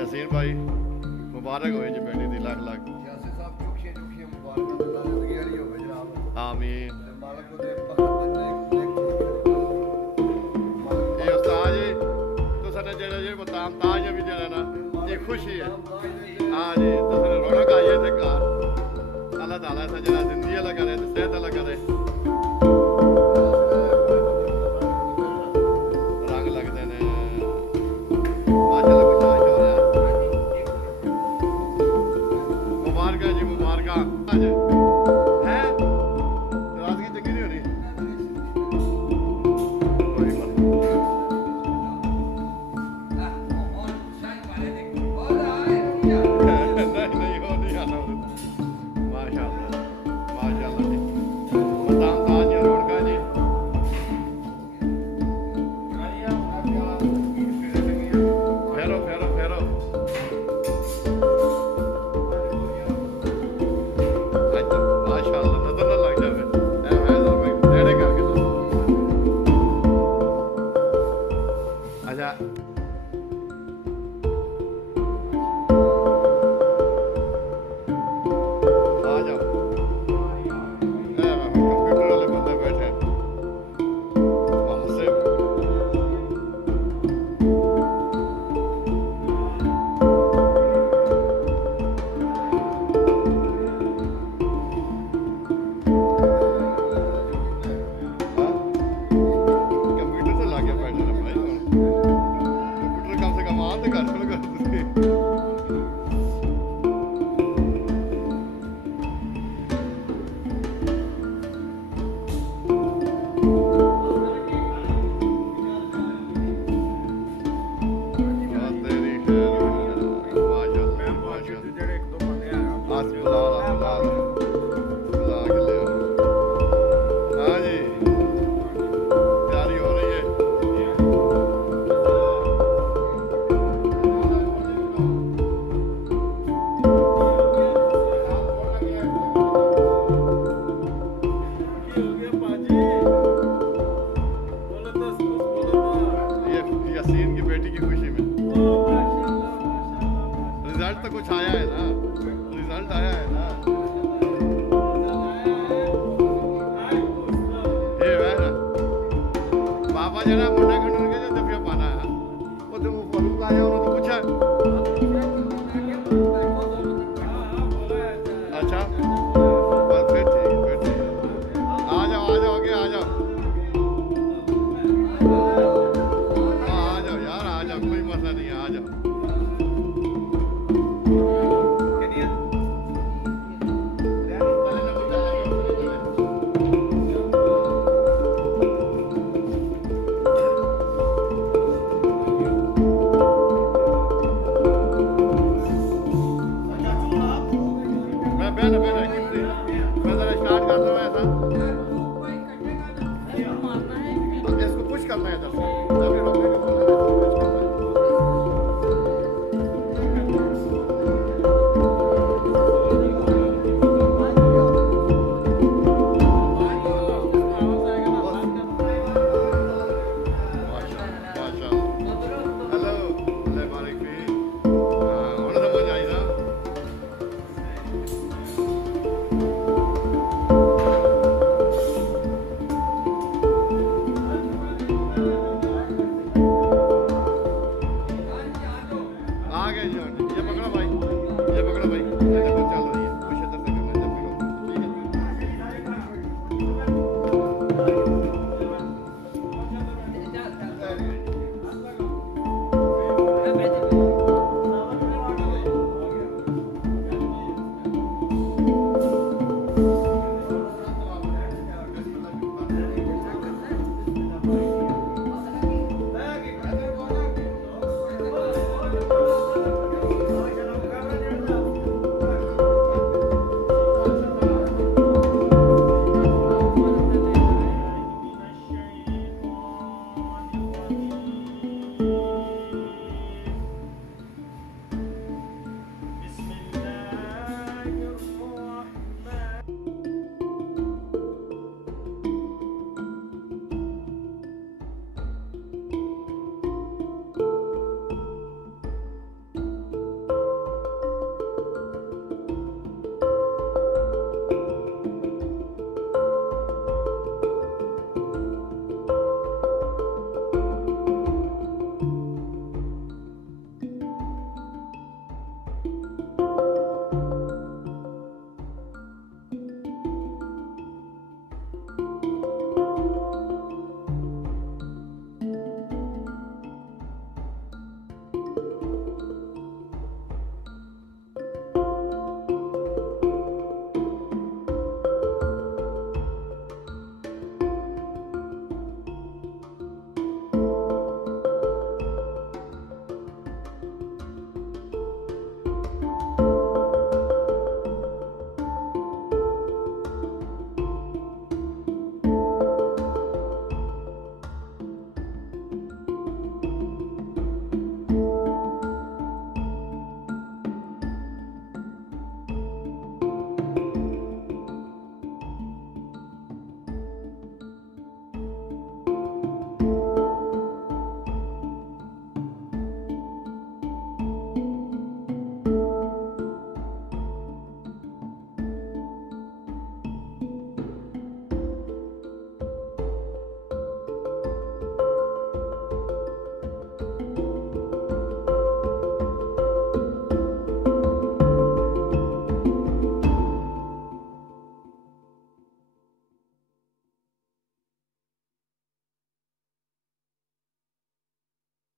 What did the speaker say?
यासीन भाई मुबारक हो जी बेटी दी लाख लाख। यासीन साहब चुखिए चुखिए मुबारक अल्लाह जिंदगी वाली हो जनाब। आमीन। मालिक को दे पकड़ ये उस्ताद जी तो सने जेड़ा जे मताम ताज भी जेड़ा ना ये खुशी है। हां जी तो सने रौनक आई है थे घर। अल्लाह ताला सा जेड़ा जिंदगी अल्लाह करे सेहत अल्लाह करे रंग लगदे ने माशाल्लाह खुश हो रहा मुबारक जी मुबारक आज है रात की चंगी नहीं हो रही कोई बात नहीं हो नहीं आना माशाल्लाह माशाल्लाह जी मताम ताज रौनक जी फेरो फेरो फेरो माशाल्लाह नजर ना लग जावे भाई नेड़े करके अच्छा आ जाओ कंप्यूटर वाले बंदे बैठे हैं वहां से कंप्यूटर से लाके बैठे ना भाई कंप्यूटर कम से कम आ तो कर यासीन की बेटी की खुशी में रिजल्ट तो कुछ आया है ना रिजल्ट आया है ना ये है ना पापा जरा